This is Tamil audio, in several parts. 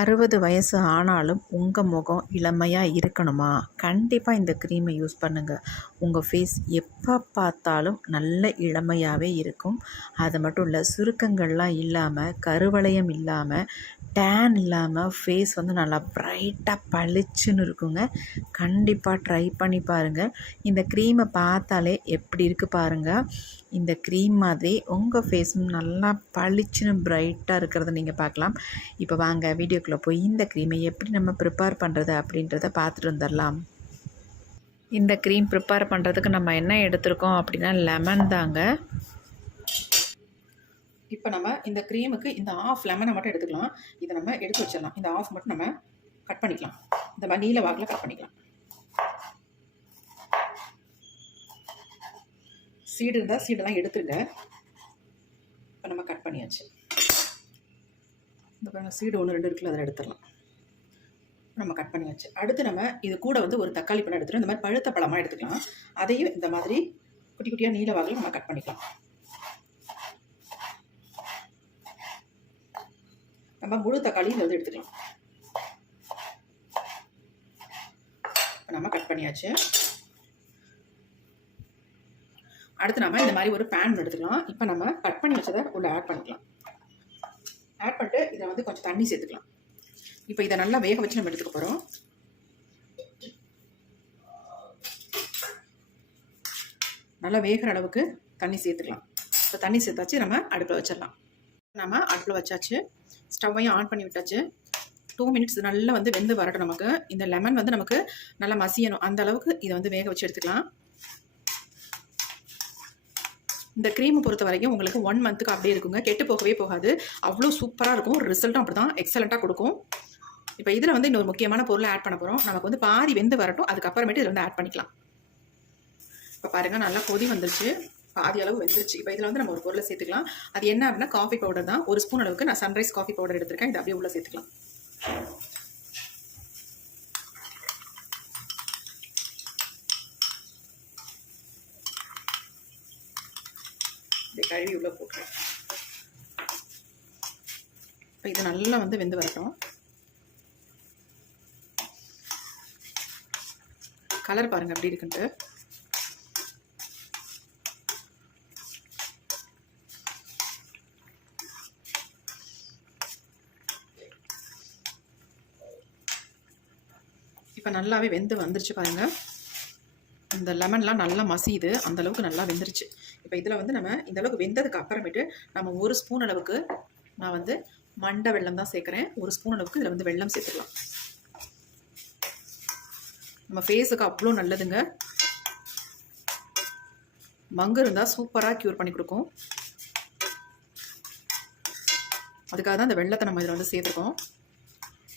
60 வயசு ஆனாலும் உங்கள் முகம் இளமையாக இருக்கணுமா? கண்டிப்பாக இந்த க்ரீமை யூஸ் பண்ணுங்கள். உங்கள் ஃபேஸ் எப்போ பார்த்தாலும் நல்ல இளமையாகவே இருக்கும். அது மட்டும் இல்லை, சுருக்கங்கள்லாம் இல்லாமல், கருவளையம் இல்லாமல், டேன் இல்லாமல் ஃபேஸ் வந்து நல்லா ப்ரைட்டாக பளிச்சுன்னு இருக்குங்க. கண்டிப்பாக ட்ரை பண்ணி பாருங்கள். இந்த க்ரீமை பார்த்தாலே எப்படி இருக்குது பாருங்கள். இந்த க்ரீம் மாதிரி உங்கள் ஃபேஸும் நல்லா பளிச்சுன்னு ப்ரைட்டாக இருக்கிறத நீங்கள் பார்க்கலாம். இப்போ வாங்க வீடியோக்குள்ளே போய் இந்த க்ரீமை எப்படி நம்ம ப்ரிப்பேர் பண்ணுறது அப்படின்றத பார்த்துட்டு வந்துடலாம். இந்த க்ரீம் ப்ரிப்பேர் பண்ணுறதுக்கு நம்ம என்ன எடுத்திருக்கோம் அப்படின்னா லெமன் தாங்க. இப்போ நம்ம இந்த க்ரீமுக்கு இந்த ஆஃப் லெமனை மட்டும் எடுத்துக்கலாம். இதை நம்ம எடுத்து வச்சிடலாம். இந்த ஆஃப் மட்டும் நம்ம கட் பண்ணிக்கலாம். இந்த மாதிரி நீல வாக்கில் கட் பண்ணிக்கலாம். சீடு இருந்தால் சீடெல்லாம் எடுத்துருங்க. இப்போ நம்ம கட் பண்ணியாச்சு. இந்த பாருங்கள், சீடு 1 2 இருக்குல்ல, அதில் எடுத்துடலாம். நம்ம கட் பண்ணியாச்சு. அடுத்து நம்ம இது கூட வந்து ஒரு தக்காளி பழம் எடுத்துகிட்டு இந்த மாதிரி பழுத்த பழமாக எடுத்துக்கலாம். அதையும் இந்த மாதிரி குட்டி குட்டியாக நீல வாக்கில் நம்ம கட் பண்ணிக்கலாம். நம்ம முழு தக்காளியும் இதை வந்து எடுத்துக்கலாம். இப்போ நம்ம கட் பண்ணியாச்சு. அடுத்து நம்ம இந்த மாதிரி ஒரு பேன் எடுத்துக்கலாம். இப்போ நம்ம கட் பண்ணி வச்சதை உள்ள ஆட் பண்ணிக்கலாம். ஆட் பண்ணிட்டு இதை வந்து கொஞ்சம் தண்ணி சேர்த்துக்கலாம். இப்போ இதை நல்லா வேக வச்சு நம்ம எடுத்துக்க போகிறோம். நல்லா வேகிற அளவுக்கு தண்ணி சேர்த்துக்கலாம். இப்போ தண்ணி சேர்த்தாச்சு, நம்ம அடுப்பில் வச்சிடலாம். நம்ம அடுப்பில் வச்சாச்சு, ஸ்டவ்வையும் ஆன் பண்ணி விட்டாச்சு. 2 மினிட்ஸ் நல்லா வந்து வெந்து வரட்டும். நமக்கு இந்த லெமன் வந்து நமக்கு நல்லா மசியணும், அந்த அளவுக்கு இதை வந்து வேக வச்சு எடுத்துக்கலாம். இந்த க்ரீமை பொறுத்த வரைக்கும் உங்களுக்கு 1 மந்த்துக்கு அப்படியே இருக்குங்க, கெட்டு போகவே போகாது. அவ்வளோ சூப்பராக இருக்கும். ரிசல்ட்டும் அப்படி தான் எக்ஸலண்ட்டாக கொடுக்கும். இப்போ இதில் வந்து இன்னொரு முக்கியமான பொருளை ஆட் பண்ண போகிறோம். நமக்கு வந்து பாதி வெந்து வரட்டும், அதுக்கப்புறமேட்டு இதில் வந்து ஆட் பண்ணிக்கலாம். இப்போ பாருங்கள், நல்லா கொதி வந்துருச்சு, பாதி அளவு வெந்துருச்சு. இப்போ இதில் வந்து நம்ம ஒரு பொருளை சேர்த்துக்கலாம். அது என்ன அப்படின்னா காஃபி பவுடர் தான். 1 ஸ்பூன் அளவுக்கு நான் சன்ரைஸ் காஃபி பவுடர் எடுத்திருக்கேன். இதை அப்படியே உள்ளே சேர்த்துக்கலாம். இதை கழுவி உள்ளே போட்டுருவேன். இப்போ இது நல்லா வந்து வெந்து வரட்டும். கலர் பாருங்கள் எப்படி இருக்குன்ட்டு. இப்போ நல்லாவே வெந்து வந்துருச்சு பாருங்கள். இந்த லெமன்லாம் நல்லா மசியுது, அந்தளவுக்கு நல்லா வெந்துருச்சு. இப்போ இதில் வந்து நம்ம இந்த அளவுக்கு வெந்ததுக்கு அப்புறமேட்டு நம்ம 1 ஸ்பூன் அளவுக்கு நான் வந்து மண்டை வெல்லம் தான் சேர்க்குறேன். 1 ஸ்பூன் அளவுக்கு இதில் வந்து வெல்லம் சேர்த்துக்கலாம். நம்ம ஃபேஸுக்கு அவ்வளோ நல்லதுங்க. மங்கு இருந்தால் சூப்பராக க்யூர் பண்ணி கொடுக்கும். அதுக்காக தான் இந்த வெள்ளத்தை நம்ம இதில் வந்து சேர்த்துருக்கோம்.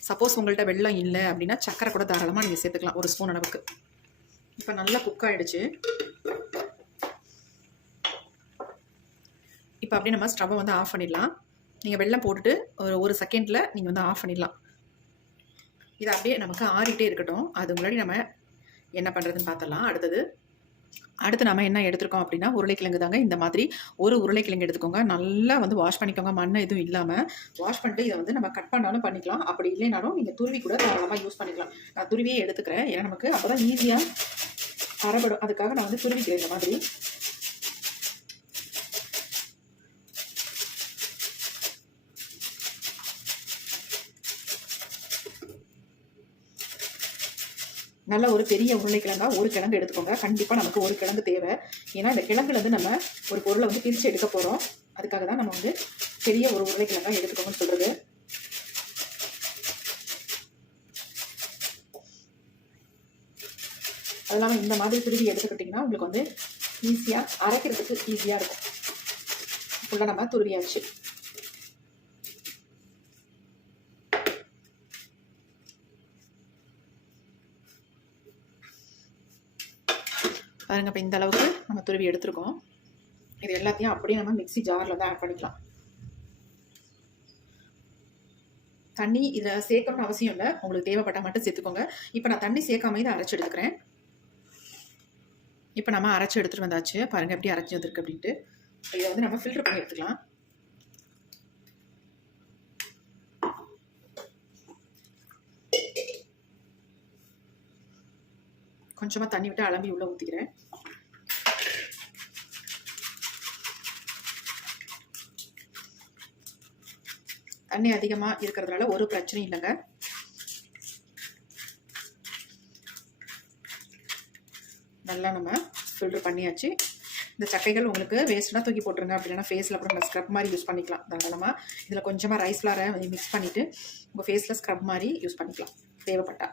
சப்போஸ் உங்கள்கிட்ட வெல்லம் இல்லை அப்படின்னா சக்கரை கூட தாராளமாக நீங்கள் சேர்த்துக்கலாம், 1 ஸ்பூன் அளவுக்கு. இப்போ நல்லா குக் ஆகிடுச்சு. இப்போ அப்படியே நம்ம ஸ்டவ்வை வந்து ஆஃப் பண்ணிடலாம். நீங்கள் வெல்லம் போட்டுட்டு ஒரு செகண்டில் நீங்கள் வந்து ஆஃப் பண்ணிடலாம். இது அப்படியே நமக்கு ஆறிட்டே இருக்கட்டும். அது முன்னாடி நம்ம என்ன பண்ணுறதுன்னு பார்த்துடலாம். அடுத்து நம்ம என்ன எடுத்துருக்கோம் அப்படின்னா உருளைக்கிழங்கு தாங்க. இந்த மாதிரி ஒரு உருளைக்கிழங்கு எடுத்துக்கோங்க. நல்லா வந்து வாஷ் பண்ணிக்கோங்க, மண் எதுவும் இல்லாமல் வாஷ் பண்ணிட்டு இதை வந்து நம்ம கட் பண்ணாலும் பண்ணிக்கலாம். அப்படி இல்லைனாலும் நீங்கள் துருவி கூட தாராளமாக யூஸ் பண்ணிக்கலாம். நான் துருவியே எடுத்துக்கிறேன், ஏன்னா நமக்கு அப்போ தான் ஈஸியாக அரைபடும். அதுக்காக நான் வந்து துருவிக்கிறேன் இந்த மாதிரி. நல்ல ஒரு பெரிய உருளைக்கிழங்கா 1 கிழங்கு எடுத்துக்கோங்க. கண்டிப்பாக நமக்கு 1 கிழங்கு தேவை. ஏன்னா இந்த கிழங்குலேருந்து நம்ம ஒரு பொருளை வந்து பிரித்து எடுக்க போகிறோம். அதுக்காக தான் நம்ம வந்து பெரிய ஒரு உருளைக்கிழங்கா எடுத்துக்கோங்கன்னு சொல்கிறது. அது இல்லாமல் இந்த மாதிரி துருவி எடுத்துக்கிட்டிங்கன்னா உங்களுக்கு வந்து ஈஸியாக அரைக்கிறதுக்கு ஈஸியாக இருக்கும். ஃபுல்லாக நம்ம துருவியாச்சு. பாருங்கள், இப்போ இந்த அளவுக்கு நம்ம துருவி எடுத்துருக்கோம். இது எல்லாத்தையும் அப்படியே நம்ம மிக்ஸி ஜாரில் தான் ஆட் பண்ணிக்கலாம். தண்ணி இதில் சேர்க்கணும்னு அவசியம் இல்லை, உங்களுக்கு தேவைப்பட்டால் மட்டும் சேர்த்துக்கோங்க. இப்போ நான் தண்ணி சேர்க்காம இதை அரைச்சி எடுத்துக்கிறேன். இப்போ நம்ம அரைச்சி எடுத்துகிட்டு வந்தாச்சு. பாருங்கள் எப்படி அரைச்சி வந்திருக்கு அப்படின்ட்டு. இதை வந்து நம்ம ஃபில்டர் பண்ணி எடுத்துக்கலாம். கொஞ்சமாக தண்ணி விட்டு அலம்பி உள்ளே ஊற்றிக்கிறேன். தண்ணி அதிகமாக இருக்கிறதுனால ஒரு பிரச்சனையும் இல்லைங்க. நல்லா நம்ம ஃபில்டர் பண்ணியாச்சு. இந்த சக்கைகள் உங்களுக்கு வேஸ்ட்னா தூக்கி போட்டுருங்க. அப்படி இல்லைனா ஃபேஸில் அப்புறம் நம்ம ஸ்க்ரப் மாதிரி யூஸ் பண்ணிக்கலாம். தாராளமாக இதில் கொஞ்சமாக ரைஸ் ஃப்ளாரை மிக்ஸ் பண்ணிவிட்டு உங்கள் ஃபேஸில் ஸ்க்ரப் மாதிரி யூஸ் பண்ணிக்கலாம் தேவைப்பட்டா.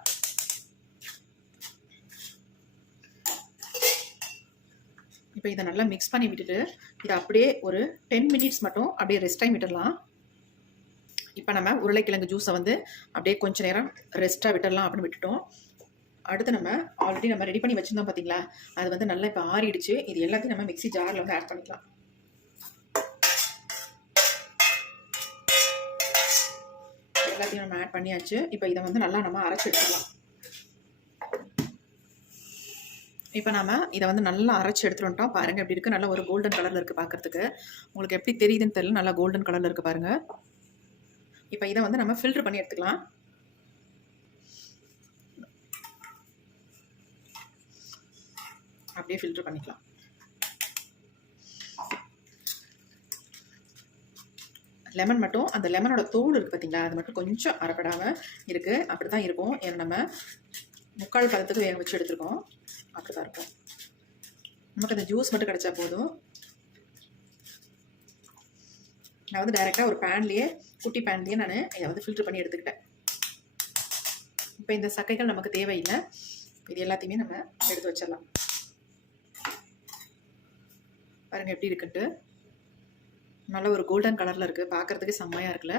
இப்போ இதை நல்லா மிக்ஸ் பண்ணி விட்டுட்டு இதை அப்படியே ஒரு 10 மினிட்ஸ் மட்டும் அப்படியே ரெஸ்ட் டைம் விட்டுடலாம். இப்போ நம்ம உருளைக்கிழங்கு ஜூஸை வந்து அப்படியே கொஞ்சம் நேரம் ரெஸ்ட்டாக விட்டுடலாம் அப்படின்னு விட்டுட்டோம். அடுத்து நம்ம ஆல்ரெடி நம்ம ரெடி பண்ணி வச்சுருந்தோம் பார்த்தீங்களா, அது வந்து நல்லா இப்போ ஆறிடுச்சு. இது எல்லாத்தையும் நம்ம மிக்ஸி ஜாரில் வந்து ஆட் பண்ணிக்கலாம். எல்லாத்தையும் நம்ம ஆட் பண்ணியாச்சு. இப்போ இதை வந்து நல்லா நம்ம அரைச்சி எடுத்துக்கலாம். இப்போ நம்ம இதை வந்து நல்லா அரைச்சி எடுத்துகிட்டு வந்துட்டோம். பாருங்கள் எப்படி இருக்குது, நல்லா ஒரு கோல்டன் கலரில் இருக்குது பார்க்குறதுக்கு. உங்களுக்கு எப்படி தெரியுதுன்னு தெரியல, நல்லா கோல்டன் கலரில் இருக்குது பாருங்கள். இப்போ இதை வந்து நம்ம ஃபில்டர் பண்ணி எடுத்துக்கலாம். அப்படியே ஃபில்டர் பண்ணிக்கலாம். லெமன் மட்டும், அந்த லெமனோட தோல் இருக்குது பார்த்தீங்களா, அது மட்டும் கொஞ்சம் அரைப்படாமல் இருக்குது. அப்படி தான் இருக்கும். ஏன்னா நம்ம 3/4 பதத்துக்கு வேக வச்சு எடுத்துருக்கோம். அப்படி தான் இருக்கும். நமக்கு அந்த ஜூஸ் மட்டும் கிடைச்சா போதும். நான் வந்து டைரெக்டாக ஒரு பேன்லேயே, குட்டி பேன்லேயே நான் இதை வந்து ஃபில்டர் பண்ணி எடுத்துக்கிட்டேன். இப்போ இந்த சக்கைகள் நமக்கு தேவையில்லை. இது எல்லாத்தையுமே நம்ம எடுத்து வச்சிடலாம். பாருங்கள் எப்படி இருக்குன்ட்டு, நல்ல ஒரு கோல்டன் கலரில் இருக்குது. பார்க்குறதுக்கு செம்மையாக இருக்குல்ல.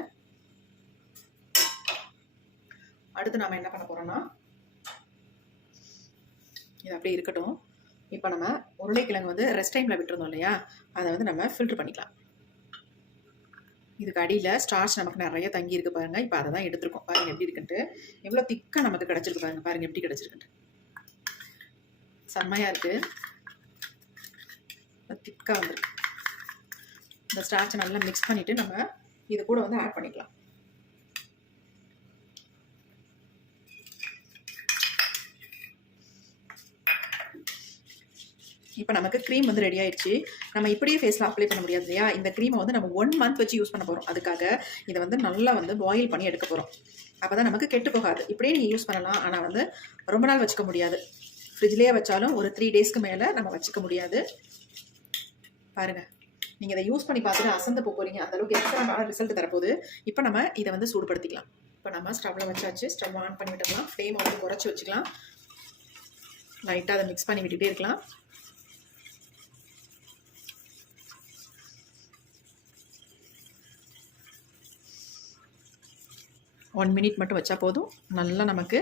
அடுத்து நாம் என்ன பண்ண போகிறோன்னா, இது அப்படியே இருக்கட்டும். இப்போ நம்ம உருளைக்கிழங்கு வந்து ரெஸ்ட் டைமில் விட்டுருந்தோம் இல்லையா, அதை வந்து நம்ம ஃபில்டர் பண்ணிக்கலாம். இதுக்கு அடியில் ஸ்டார்ச் நமக்கு நிறைய தங்கி இருக்குது பாருங்கள். இப்போ அதை தான் எடுத்துருக்கோம். பாருங்கள் எப்படி இருக்குன்ட்டு, எவ்வளோ திக்காக நமக்கு கிடச்சிருக்கு பாருங்கள். பாருங்கள் எப்படி கிடச்சிருக்குன்ட்டு, செம்மையாக இருக்குது. திக்காக வந்துருக்கு. இந்த ஸ்டார்ச்சை நல்லா மிக்ஸ் பண்ணிவிட்டு நம்ம இது கூட வந்து ஆட் பண்ணிக்கலாம். இப்போ நமக்கு க்ரீம் வந்து ரெடி ஆயிடுச்சு. நம்ம இப்படியே ஃபேஸில் அப்ளை பண்ண முடியாது இல்லையா, இந்த க்ரீமை வந்து நம்ம 1 மந்த் வச்சு யூஸ் பண்ண போகிறோம். அதுக்காக இதை வந்து நல்லா வந்து பாயில் பண்ணி எடுக்க போகிறோம். அப்போ தான் நமக்கு கெட்டு போகாது. இப்படியே நீங்கள் யூஸ் பண்ணலாம், ஆனால் வந்து ரொம்ப நாள் வச்சுக்க முடியாது. ஃப்ரிட்ஜ்லேயே வச்சாலும் ஒரு 3 டேஸ்க்கு மேலே நம்ம வச்சுக்க முடியாது. பாருங்கள், நீங்கள் இதை யூஸ் பண்ணி பார்த்துட்டு அசந்து போகிறீங்க. அந்தளவுக்கு எக்ஸ்ட்ராவான ரிசல்ட் தரப்போகுது. இப்போ நம்ம இதை வந்து சூடுபடுத்திக்கலாம். இப்போ நம்ம ஸ்டவ்வில் வச்சாச்சு. ஸ்டவ் ஆன் பண்ணி விட்டுக்கலாம். ஃப்ளேம் வந்து குறைச்சி வச்சுக்கலாம். லைட்டாக அதை மிக்ஸ் பண்ணி விட்டுகிட்டே இருக்கலாம். ஒன் மினிட் மட்டும் வச்சா போதும். நல்லா நமக்கு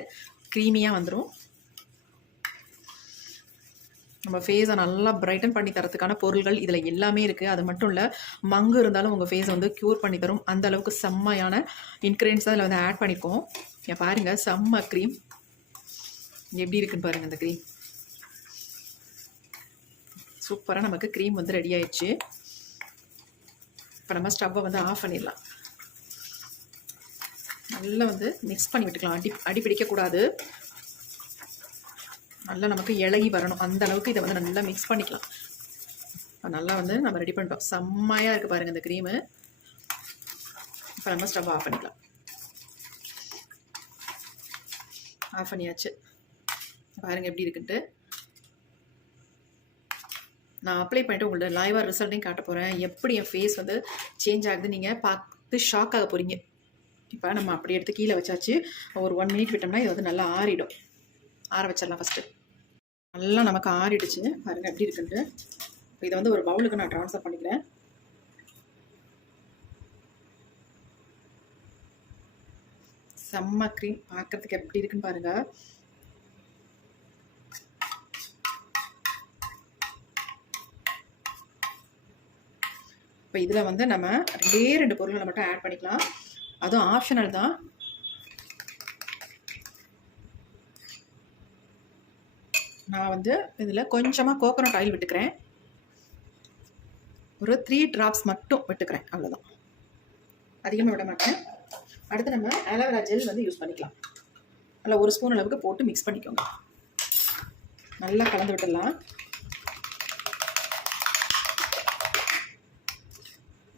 க்ரீமியாக வந்துடும். நம்ம ஃபேஸை நல்லா பிரைட்டன் பண்ணி தரத்துக்கான பொருள்கள் இதில் எல்லாமே இருக்குது. அது மட்டும் இல்லை, மங்கு இருந்தாலும் உங்கள் ஃபேஸை வந்து க்யூர் பண்ணி தரும். அந்த அளவுக்கு செம்மையான இன்க்ரீடியன்ஸ் தான் இதில் வந்து ஆட் பண்ணியிருக்கோம். பாருங்கள், செம்ம க்ரீம் எப்படி இருக்குன்னு பாருங்கள். அந்த க்ரீம் சூப்பராக நமக்கு க்ரீம் வந்து ரெடி ஆயிடுச்சு. இப்போ நம்ம ஸ்டவ்வை வந்து ஆஃப் பண்ணிடலாம். நல்லா வந்து மிக்ஸ் பண்ணி விட்டுக்கலாம். அடி பிடிக்கக்கூடாது. நல்லா நமக்கு இலகி வரணும். அந்த அளவுக்கு இதை வந்து நல்லா மிக்ஸ் பண்ணிக்கலாம். நல்லா வந்து நம்ம ரெடி பண்ணிட்டோம். செம்மையாக இருக்குது பாருங்கள் இந்த க்ரீமு. இப்போ நம்ம ஸ்டவ் ஆஃப் பண்ணிக்கலாம். ஆஃப் பண்ணியாச்சு. பாருங்கள் எப்படி இருக்குன்ட்டு. நான் அப்ளை பண்ணிவிட்டு உங்கள்ட்ட லைவாக ரிசல்ட்டையும் காட்ட போகிறேன். எப்படி என் ஃபேஸ் வந்து சேஞ்ச் ஆகுது நீங்கள் பார்த்து ஷாக் ஆக போகிறீங்க. இப்போ நம்ம அப்படி எடுத்து கீழே வச்சாச்சு. ஒரு 1 மினிட் விட்டோம்னா இது வந்து நல்லா ஆறிடும். ஆற வச்சிடலாம் ஃபஸ்ட்டு. நல்லா நமக்கு ஆறிடுச்சு. பாருங்கள் எப்படி இருக்குன்ட்டு. இப்போ இதை வந்து ஒரு பவுலுக்கு நான் ட்ரான்ஸ்ஃபர் பண்ணிக்கிறேன். செம்ம க்ரீம் பார்க்குறதுக்கு எப்படி இருக்குன்னு பாருங்கள். இப்போ இதில் வந்து நம்ம 2 பொருள்களை மட்டும் ஆட் பண்ணிக்கலாம். அதுவும் ஆப்ஷனல் தான். நான் வந்து இதில் கொஞ்சமாக கோகோனட் ஆயில் விட்டுக்கிறேன். ஒரு 3 ட்ராப்ஸ் மட்டும் விட்டுக்கிறேன், அவ்வளோதான். அதிகமாக விட மாட்டேன். அடுத்து நம்ம ஆலோவேரா ஜெல் வந்து யூஸ் பண்ணிக்கலாம். அதில் 1 ஸ்பூன் அளவுக்கு போட்டு மிக்ஸ் பண்ணிக்கோங்க. நல்லா கலந்து விட்டுடலாம்.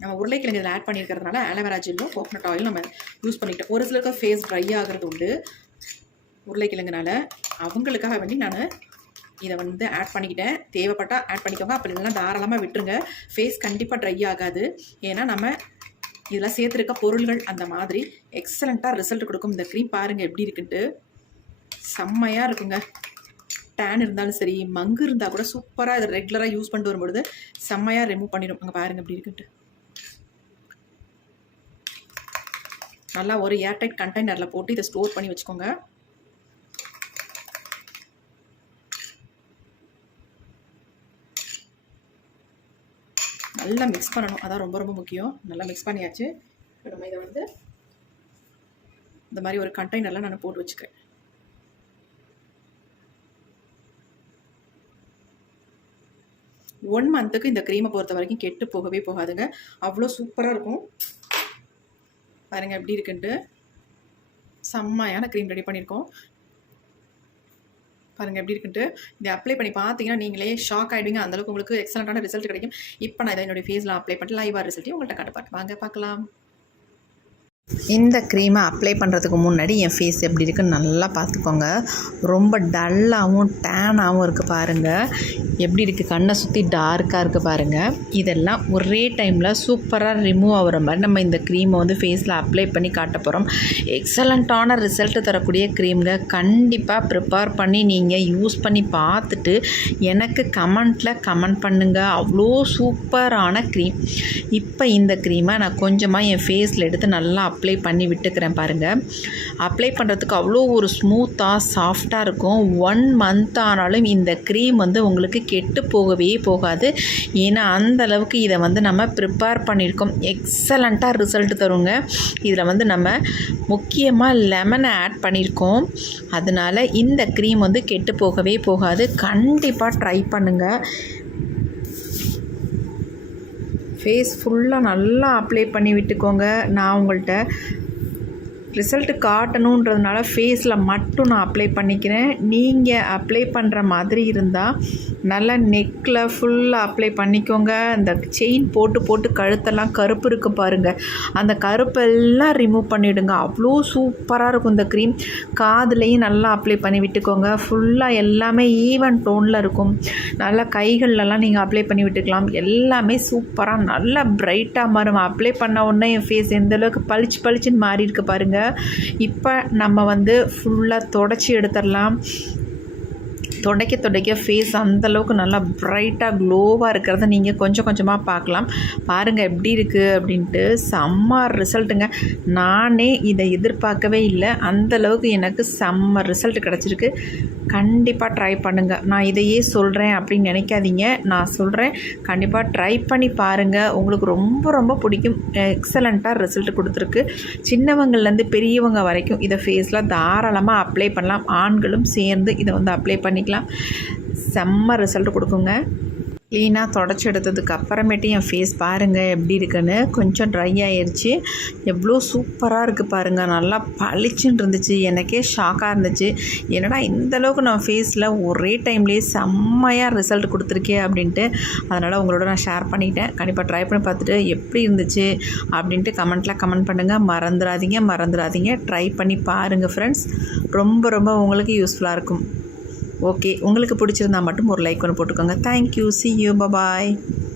நம்ம உருளைக்கிழங்கு இதில் ஆட் பண்ணியிருக்கிறதுனால ஆலோவேரா ஜெல்லும் கோகனட் ஆயிலும் நம்ம யூஸ் பண்ணிக்கிட்டோம். ஒரு சிலருக்கு ஃபேஸ் ட்ரை ஆகிறது உண்டு உருளைக்கிழங்குனால, அவங்களுக்காக வேண்டி நான் இதை வந்து ஆட் பண்ணிக்கிட்டேன். தேவைப்பட்டால் ஆட் பண்ணிக்கோங்க, அப்படி இல்லைன்னா தாராளமாக விட்டுருங்க. ஃபேஸ் கண்டிப்பாக ட்ரை ஆகாது. ஏன்னா நம்ம இதில் சேர்த்துருக்க பொருள்கள் அந்த மாதிரி எக்ஸலண்ட்டாக ரிசல்ட் கொடுக்கும். இந்த க்ரீம் பாருங்கள் எப்படி இருக்குன்ட்டு, செம்மையாக இருக்குங்க. டேன் இருந்தாலும் சரி, மங்கு இருந்தால் கூட சூப்பராக இதை ரெகுலராக யூஸ் பண்ணிட்டு வரும்பொழுது செம்மையாக ரிமூவ் பண்ணிடும். அங்கே பாருங்கள் எப்படி இருக்குன்ட்டு. நல்லா ஒரு ஏர்டைட் கண்டெய்னரில் போட்டு இதை ஸ்டோர் பண்ணி வச்சுக்கோங்க. நல்லா மிக்ஸ் பண்ணணும், அதான் ரொம்ப ரொம்ப முக்கியம். நல்லா மிக்ஸ் பண்ணியாச்சு. இப்போ நம்ம இதை வந்து இந்த மாதிரி ஒரு கண்டெய்னரில் நான் போட்டு வச்சுக்கிறேன். ஒன் மந்த்துக்கு இந்த க்ரீமை பொறுத்த வரைக்கும் கெட்டு போகவே போகாதுங்க. அவ்வளோ சூப்பராக இருக்கும். பாருங்கள் எப்படி இருக்குன்ட்டு, செம்மையான க்ரீம் ரெடி பண்ணியிருக்கோம். பாருங்கள் எப்படி இருக்குன்ட்டு. இதை அப்ளை பண்ணி பார்த்தீங்கன்னா நீங்களே ஷாக் ஆகிடுவீங்க. அந்தளவுக்கு உங்களுக்கு எக்ஸலண்ட்டான ரிசல்ட் கிடைக்கும். இப்போ நான் இதை என்னுடைய ஃபேஸில் அப்ளை பண்ணிட்டு லைவாக ரிசல்ட்டையும் உங்கள்கிட்ட காட்டுப்பாட்டு வாங்க பார்க்கலாம். இந்த க்ரீமை அப்ளை பண்ணுறதுக்கு முன்னாடி என் ஃபேஸ் எப்படி இருக்குன்னு நல்லா பார்த்துக்கோங்க. ரொம்ப டல்லாகவும் டேனாகவும் இருக்குது பாருங்கள். எப்படி இருக்குது, கண்ணை சுற்றி டார்க்காக இருக்குது பாருங்கள். இதெல்லாம் ஒரே டைமில் சூப்பராக ரிமூவ் ஆகிற மாதிரி நம்ம இந்த க்ரீமை வந்து ஃபேஸில் அப்ளை பண்ணி காட்ட போகிறோம். எக்ஸலண்ட்டான ரிசல்ட் தரக்கூடிய க்ரீம்ங்க. கண்டிப்பாக ப்ரிப்பேர் பண்ணி நீங்கள் யூஸ் பண்ணி பார்த்துட்டு எனக்கு கமெண்ட் பண்ணுங்கள். அவ்வளோ சூப்பரான க்ரீம். இப்போ இந்த க்ரீமை நான் கொஞ்சமாக என் ஃபேஸில் எடுத்து நல்லா அப்ளை பண்ணி விட்டுக்கிறேன் பாருங்கள். அப்ளை பண்ணுறதுக்கு அவ்வளோ ஒரு ஸ்மூத்தாக சாஃப்டாக இருக்கும். 1 மந்த் ஆனாலும் இந்த க்ரீம் வந்து உங்களுக்கு கெட்டு போகவே போகாது. ஏன்னா அந்த அளவுக்கு இதை வந்து நம்ம ப்ரிப்பேர் பண்ணியிருக்கோம். எக்ஸலண்ட்டாக ரிசல்ட் தருங்க. இதில் வந்து நம்ம முக்கியமாக லெமனை ஆட் பண்ணியிருக்கோம். அதனால் இந்த க்ரீம் வந்து கெட்டு போகவே போகாது. கண்டிப்பாக ட்ரை பண்ணுங்கள். ஃபேஸ் ஃபுல்லாக நல்லா அப்ளை பண்ணி விட்டுக்கோங்க. நான் உங்கள்கிட்ட ரிசல்ட்டு காட்டணுன்றதுனால ஃபேஸில் மட்டும் நான் அப்ளை பண்ணிக்கிறேன். நீங்கள் அப்ளை பண்ணுற மாதிரி இருந்தால் நல்லா நெக்கில் ஃபுல்லாக அப்ளை பண்ணிக்கோங்க. இந்த செயின் போட்டு கழுத்தெல்லாம் கருப்பு இருக்குது பாருங்கள், அந்த கருப்பெல்லாம் ரிமூவ் பண்ணிவிடுங்க. அவ்வளோ சூப்பராக இருக்கும் இந்த க்ரீம். காதுலேயும் நல்லா அப்ளை பண்ணி விட்டுக்கோங்க. ஃபுல்லாக எல்லாமே ஈவன் டோனில் இருக்கும். நல்லா கைகள்லாம் நீங்கள் அப்ளை பண்ணி விட்டுக்கலாம். எல்லாமே சூப்பராக நல்லா பிரைட்டாக மாறும். அப்ளை பண்ண உடனே என் ஃபேஸ் எந்தளவுக்கு பளிச்சுன்னு மாறி இருக்குது பாருங்கள். இப்போ நம்ம வந்து ஃபுல்லாக தொடச்சி எடுத்துடலாம். துடைக்க ஃபேஸ் அந்தளவுக்கு நல்லா ப்ரைட்டாக க்ளோவாக இருக்கிறத நீங்கள் கொஞ்சம் கொஞ்சமாக பார்க்கலாம். பாருங்கள் எப்படி இருக்குது அப்படின்ட்டு. செம்ம ரிசல்ட்டுங்க. நானே இதை எதிர்பார்க்கவே இல்லை. அந்தளவுக்கு எனக்கு செம்ம ரிசல்ட் கிடச்சிருக்கு. கண்டிப்பாக ட்ரை பண்ணுங்கள். நான் இதையே சொல்கிறேன் அப்படின்னு நினைக்காதீங்க. நான் சொல்கிறேன், கண்டிப்பாக ட்ரை பண்ணி பாருங்கள். உங்களுக்கு ரொம்ப ரொம்ப பிடிக்கும். எக்ஸலண்ட்டாக ரிசல்ட் கொடுத்துருக்கு. சின்னவங்கள்லேருந்து பெரியவங்க வரைக்கும் இதை ஃபேஸில் தாராளமாக அப்ளை பண்ணலாம். ஆண்களும் சேர்ந்து இதை வந்து அப்ளை பண்ணிக்கலாம். செம்ம ரிசல்ட் கொடுக்குங்க. க்ளீனாக தொடச்சி எடுத்ததுக்கு அப்புறமேட்டு என் ஃபேஸ் பாருங்கள் எப்படி இருக்குன்னு. கொஞ்சம் ட்ரை ஆகிடுச்சு. எவ்வளோ சூப்பராக இருக்குது பாருங்கள். நல்லா பளிச்சுன்னு இருந்துச்சு. எனக்கே ஷாக்காக இருந்துச்சு. என்னடா இந்தளவுக்கு நான் ஃபேஸில் ஒரே டைம்லேயே செம்மையாக ரிசல்ட் கொடுத்துருக்கேன் அப்படின்ட்டு. அதனால் உங்களோட நான் ஷேர் பண்ணிக்கிட்டேன். கண்டிப்பாக ட்ரை பண்ணி பார்த்துட்டு எப்படி இருந்துச்சு அப்படின்ட்டு கமெண்ட் பண்ணுங்கள். மறந்துடாதீங்க. ட்ரை பண்ணி பாருங்கள் ஃப்ரெண்ட்ஸ். ரொம்ப ரொம்ப உங்களுக்கு யூஸ்ஃபுல்லாக இருக்கும். ஓகே, உங்களுக்கு பிடிச்சிருந்தா மட்டும் ஒரு லைக் ஒன்று போட்டுக்கோங்க. தேங்க்யூ. See you. Bye-bye.